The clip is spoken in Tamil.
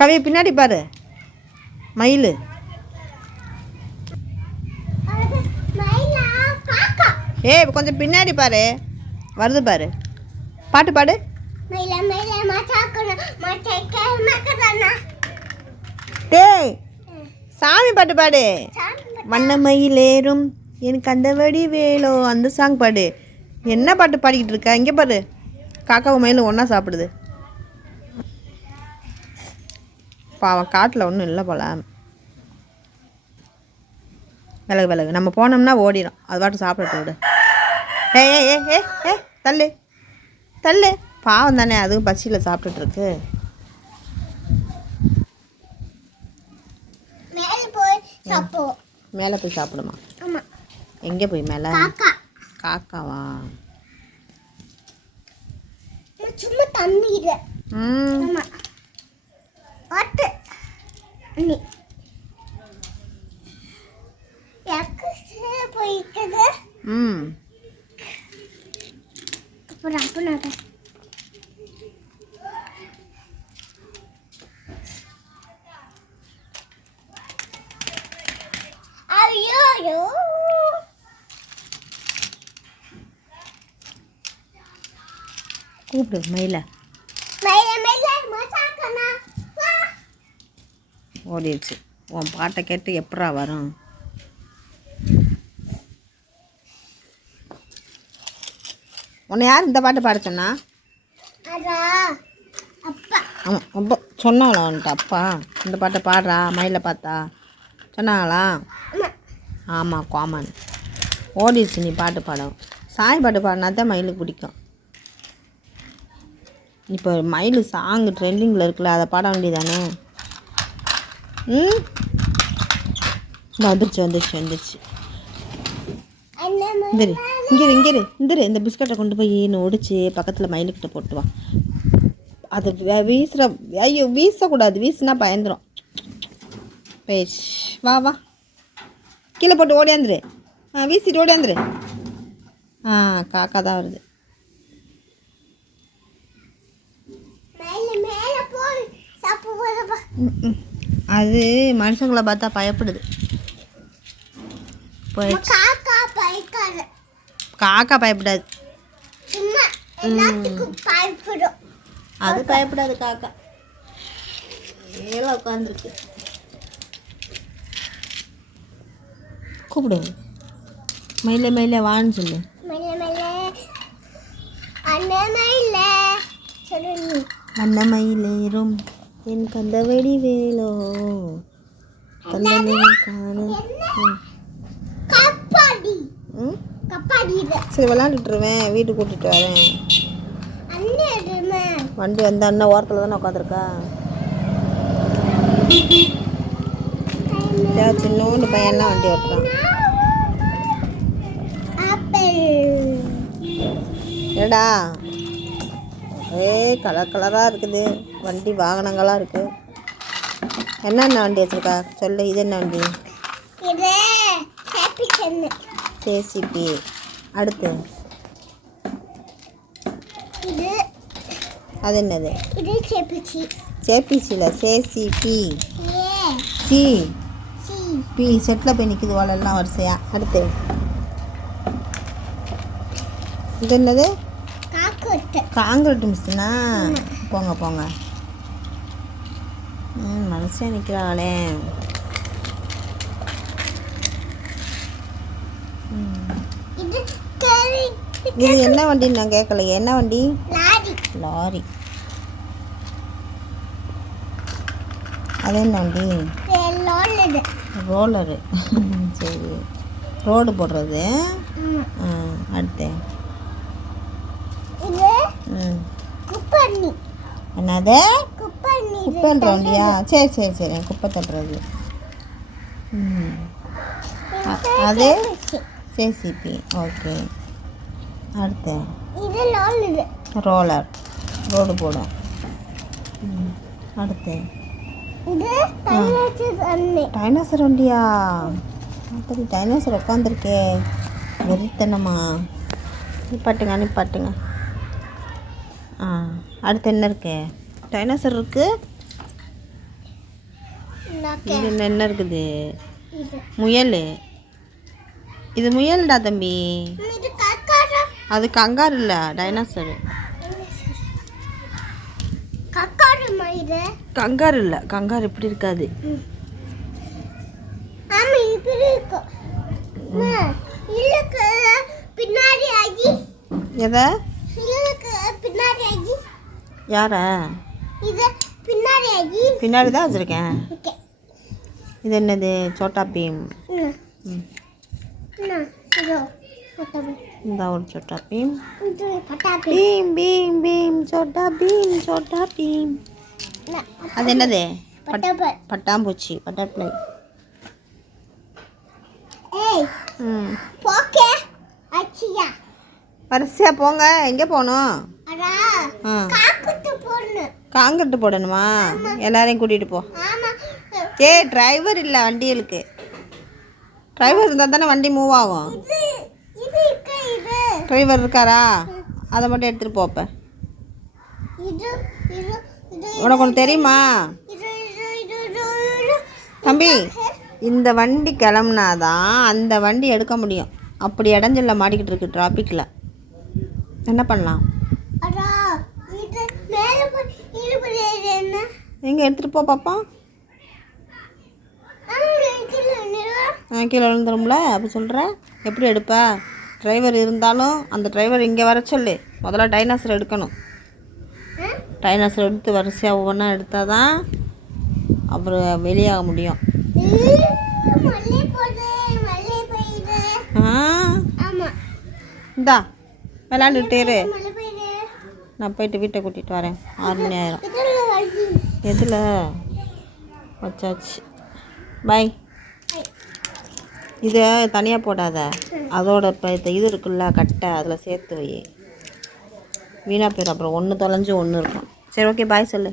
கவி பின்னாடி பாரு, மயில். ஏய் கொஞ்சம் பின்னாடி பாரு, வருது பாரு. பாட்டு பாடு. டேய் சாமி பாட்டு பாடு. வண்ண மயிலேறும் எனக்கு அந்த வடி வேலோ, அந்த சாங் பாடு. என்ன பாட்டு பாடிக்கிட்டு இருக்க? இங்கே பாரு, காக்காவும் மயிலும் ஒன்றா சாப்பிடுது. பாவம் காட்டில் ஒன்றும் இல்லை போல. விலகு விலகு, நம்ம போனோம்னா ஓடிடும். அது பாட்டு சாப்பிடட்டு விடு. ஏ ஏ ஏ ஏ ஏ தள்ளு தள்ளு. பாவம் தானே, அதுவும் பசியில் சாப்பிட்டுட்டு இருக்கு. மேலே போய் சாப்பிடுமா? எங்கே போய் மேலே? காக்காவா? சும்மா தண்ணி. கூப்பிடு மயில. ஓடிடுச்சு. உன் பாட்டை கேட்டு எப்படா வரும்? உன்னை யார் இந்த பாட்டு பாட சொன்னா? ஆமாம், ரொம்ப சொன்னாங்களா வந்துட்டு அப்பா இந்த பாட்டை பாடுறா மயிலை பார்த்தா சொன்னாங்களா? ஆமாம் காமன். ஓடிடுச்சு நீ பாட்டு பாடம். சாமி பாட்டு பாடினா தான் மயிலுக்கு பிடிக்கும். இப்போ மயில் சாங்கு ட்ரெண்டிங்கில் இருக்குல்ல, அதை பாட வேண்டியதானே? வந்துருச்சு வந்துருச்சு வந்துருச்சு. இந்திரு இங்கிரு இங்கிரு இந்திரு, இந்த பிஸ்கட்டை கொண்டு போய் ஒடிச்சு பக்கத்தில் மயிலுக்கிட்ட போட்டு வா. அது வீசுகிற, ஐயோ வீசக்கூடாது, வீசுனா பயந்துடும். பேஷ் வா வா, கீழே போட்டு ஓடியாந்துரு. வீசிட்டு ஓடியாந்துரு. காக்கா தான் வருது. அது மனுஷங்களை பார்த்தா பயப்படுது. காக்கா பயப்படாது. அது பயப்படாது. காக்கா ஏழை உட்காந்துருக்கு. கூப்பிடு மயில மயில வான்னு சொல்லு. அண்ண மயிலேறும் என் கந்த வெடி வேலோ தந்தனை காணும். சரி விளாண்டுட்டுருவேன், வீட்டுக்கு கூட்டிகிட்டு வரேன். வண்டி வந்த அண்ணன் ஓரத்தில் தானே உட்காந்துருக்கா. சின்னோண்டு பையன்லாம் வண்டி ஓட்டுறான். ஏடா கலர் கலராக இருக்குது வண்டி, வாகனங்களாக இருக்குது. என்னென்ன வண்டி வச்சுருக்கா சொல்லு. இது என்ன வண்டி? ஜேசிபி. அடுத்து அது என்னது? ஜேபிசியில் ஜேசிபி. சி பி செட்டில் போய் நிற்குது வாழெல்லாம் வரிசையா. அடுத்து இது என்னது? காங்கிரீட் மிஷினா? போங்க போங்க. மனுஷன் நிற்கிறாளே. இது என்ன வண்டின்னு நான் கேட்கலையே. என்ன வண்டி? லாரி. அது என்ன வண்டி? ரோலரு. சரி, ரோடு போடுறது. அடுத்து என்னது? குப்பைன்ற வண்டியா? சரி சரி சரி, குப்பை தட்டுறது. அது ஜேசிபி. ஓகே. அடுத்து ரோலர், ரோடு போடும். அடுத்து டைனோசர் வண்டியா? அப்படி டைனோசர் உட்காந்துருக்கே வெறித்தனமா. நிப்பாட்டுங்க நிப்பாட்டுங்க. அடுத்து என்ன இருக்கு? டைனோசர் இருக்குது. ஓகே இது என்ன இருக்குது? இது முயல். இது முயல்டா தம்பி. இது கக்காரா அது கங்காரு இல்லை, டைனோசரு. கக்காரு மயிறு கங்காரு இல்லை, கங்காரு இப்படி இருக்காது. ஆமா இப்படி இருக்கு இல்லக்கு பின்னாடி ஆகி எதை? இல்லக்கு பின்னாடி ஆகி யாரா? இது பின்னாடி ஆகி பின்னாடி தான் வச்சுருக்கேன். ஓகே இது என்னது? சோட்டா பீம். ம். இது பட்டாபி இந்த ஒரு சோட்டா பீம். இது பட்டாபி பீம் பீம் பீம் சோட்டா பீம் சோட்டா பீம். அது என்னது? பட்டாபி பட்டாம்பூச்சி, பட்டர்ஃப்ளை. ஏய் ம். போக்கே அச்சியா வரிசையாக போங்க. எங்கே போகணும்? அடா ஆ, காக்குத்து பொண்ணு காங்கிரட்டு போடணுமா? எல்லாரையும் கூட்டிகிட்டு போ. ஆமா டிரைவர் இல்லை வண்டிகளுக்கு. டிரைவர் இருந்தால் தானே வண்டி மூவ் ஆகும். இது இது இருக்கு இது டிரைவர் இருக்காரா? அதை மட்டும் எடுத்துகிட்டு போப்ப. இது இது இது உனக்கு ஒன்று தெரியுமா இது இது இது இது தம்பி? இந்த வண்டி கிளம்புனாதான் அந்த வண்டி எடுக்க முடியும். அப்படி இடைஞ்சல்ல மாட்டிக்கிட்டு இருக்கு டிராஃபிக்கில். என்ன பண்ணலாம்? அடா இது மேல போய் இது பண்ணி என்ன எங்கே எடுத்துகிட்டு போ பாப்பா. கீழே விழுந்துரும்ல அப்படி சொல்கிற. எப்படி எடுப்ப? டிரைவர் இருந்தாலும் அந்த டிரைவர் இங்கே வர சொல்லு. முதல்ல டைனோசர் எடுக்கணும். டைனோசர் எடுத்து வரிசையாக ஒவ்வொன்றா எடுத்தால் தான் அப்புறம் வெளியாக முடியும். மல்லே போயிடு ஆ, ஆமா இந்தா விளாண்டுக்கிட்டே இரு. மல்லே போயிடு நான் போயிட்டு வீட்டை கூட்டிகிட்டு வரேன். 6 மணி ஆயிரும். இதுல வருது எதில் வச்சாச்சு. பை. இதை தனியாக போடாத. அதோட இப்போ இது இருக்குல்ல கட்டை, அதில் சேர்த்து வை. வீணாக போயிடும் அப்புறம். ஒன்று தொலைஞ்சு ஒன்று இருக்கும். சரி ஓகே பாய் சொல்லு.